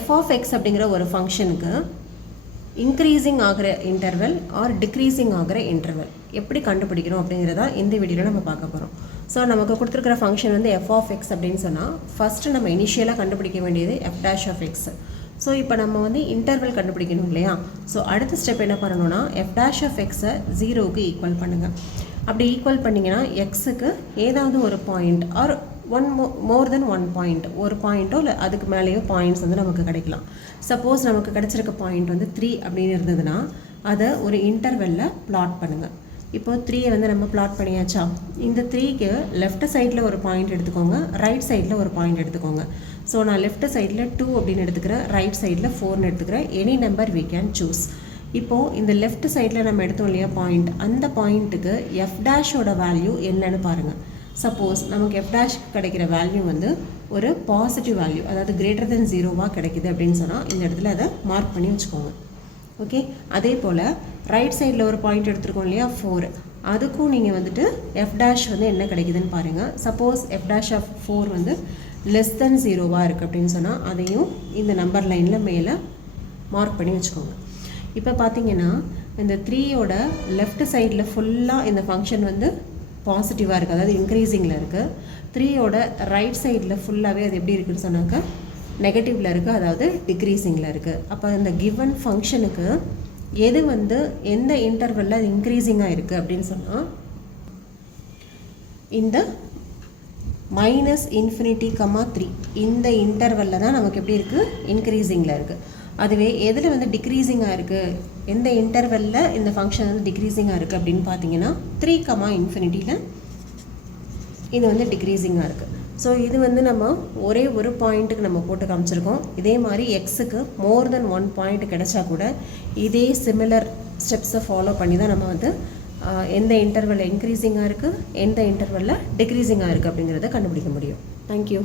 f of x அப்படிங்கிற ஒரு ஃபங்க்ஷனுக்கு இன்க்ரீசிங் ஆகிற இன்டர்வல் ஆர் டிக்ரீசிங் ஆகிற இன்டர்வல் எப்படி கண்டுபிடிக்கிறோம் அப்படிங்கிறத இந்த வீடியோவில் நம்ம பார்க்க போகிறோம். ஸோ நமக்கு கொடுத்துருக்கிற ஃபங்க்ஷன் வந்து f of x அப்படின்னு சொன்னால் ஃபஸ்ட்டு நம்ம இனிஷியலாக கண்டுபிடிக்க வேண்டியது f dash of x. So இப்போ நம்ம வந்து இன்டர்வல் கண்டுபிடிக்கணும் இல்லையா? ஸோ அடுத்த ஸ்டெப் என்ன பண்ணணும்னா f dash of x-ஐ 0க்கு ஈக்குவல் பண்ணுங்கள். அப்படி ஈக்குவல் பண்ணிங்கன்னா எக்ஸுக்கு ஏதாவது ஒரு பாயிண்ட் ஆர் மோர் தென் ஒன் பாயிண்ட், ஒரு பாயிண்ட்டோ இல்லை அதுக்கு மேலேயோ பாயிண்ட்ஸ் வந்து நமக்கு கிடைக்கலாம். சப்போஸ் நமக்கு கிடைச்சிருக்க பாயிண்ட் வந்து 3 அப்படின்னு இருந்ததுன்னா அதை ஒரு இன்டர்வெல்லில் பிளாட் பண்ணுங்கள். இப்போது 3 வந்து நம்ம பிளாட் பண்ணியாச்சா? இந்த 3க்கு லெஃப்ட் சைடில் ஒரு பாயிண்ட் எடுத்துக்கோங்க, ரைட் சைடில் ஒரு பாயிண்ட் எடுத்துக்கோங்க. ஸோ நான் லெஃப்ட் சைடில் 2 அப்படின்னு எடுத்துக்கிறேன், ரைட் சைடில் 4ன்னு எடுத்துக்கிறேன். Any number we can choose. இப்போது இந்த லெஃப்ட் சைடில் நம்ம எடுத்தோம் இல்லையா பாயிண்ட், அந்த பாயிண்ட்டுக்கு f டேஷோட வேல்யூ என்னன்னு பாருங்கள். சப்போஸ் நமக்கு f dash கிடைக்கிற வேல்யூ வந்து ஒரு பாசிட்டிவ் வேல்யூ, அதாவது கிரேட்டர் தென் 0வாக கிடைக்குது அப்படின்னு சொன்னால் இந்த இடத்துல அதை மார்க் பண்ணி வச்சுக்கோங்க. ஓகே, அதே போல் ரைட் சைடில் ஒரு பாயிண்ட் எடுத்துருக்கோம் இல்லையா 4, அதுக்கும் நீங்கள் வந்துட்டு f dash வந்து என்ன கிடைக்குதுன்னு பாருங்கள். சப்போஸ் f dash of 4 வந்து லெஸ் தென் 0வாக இருக்குது அப்படின்னு சொன்னால் அதையும் இந்த நம்பர் லைனில் மேலே மார்க் பண்ணி வச்சுக்கோங்க. இப்போ பார்த்தீங்கன்னா இந்த 3யோட லெஃப்ட் சைடில் ஃபுல்லாக இந்த ஃபங்க்ஷன் வந்து பாசிட்டிவாக இருக்குது, அதாவது இன்க்ரீஸிங்கில் இருக்குது. 3யோட ரைட் சைடில் ஃபுல்லாகவே அது எப்படி இருக்குதுன்னு சொன்னாக்க நெகட்டிவில் இருக்குது, அதாவது டிக்ரீஸிங்கில் இருக்குது. அப்போ இந்த கிவன் ஃபங்க்ஷனுக்கு எது வந்து எந்த இன்டர்வெல்லில் அது இன்க்ரீஸிங்காக இருக்குது அப்படின்னு சொன்னால் இந்த -∞, இந்த இன்டர்வெல்லில் தான் நமக்கு எப்படி இருக்குது, இன்க்ரீஸிங்கில் இருக்குது. அதுவே எதில் வந்து டிக்ரீஸிங்காக இருக்குது, எந்த இன்டர்வெல்லில் இந்த ஃபங்க்ஷன் வந்து டிக்ரீஸிங்காக இருக்குது அப்படின்னு பார்த்தீங்கன்னா 3, இது வந்து டிக்ரீஸிங்காக இருக்குது. ஸோ இது வந்து நம்ம ஒரே ஒரு பாயிண்ட்டுக்கு நம்ம போட்டு காமிச்சிருக்கோம். இதே மாதிரி எக்ஸுக்கு மோர் தென் 1 பாயிண்ட் கிடைச்சா கூட இதே சிமிலர் ஸ்டெப்ஸை ஃபாலோ பண்ணி தான் நம்ம வந்து எந்த இன்டர்வெல்லில் இன்க்ரீஸிங்காக இருக்குது, எந்த இன்டர்வெல்லில் டிக்ரீஸிங்காக இருக்குது அப்படிங்கிறத கண்டுபிடிக்க முடியும். தேங்க்யூ.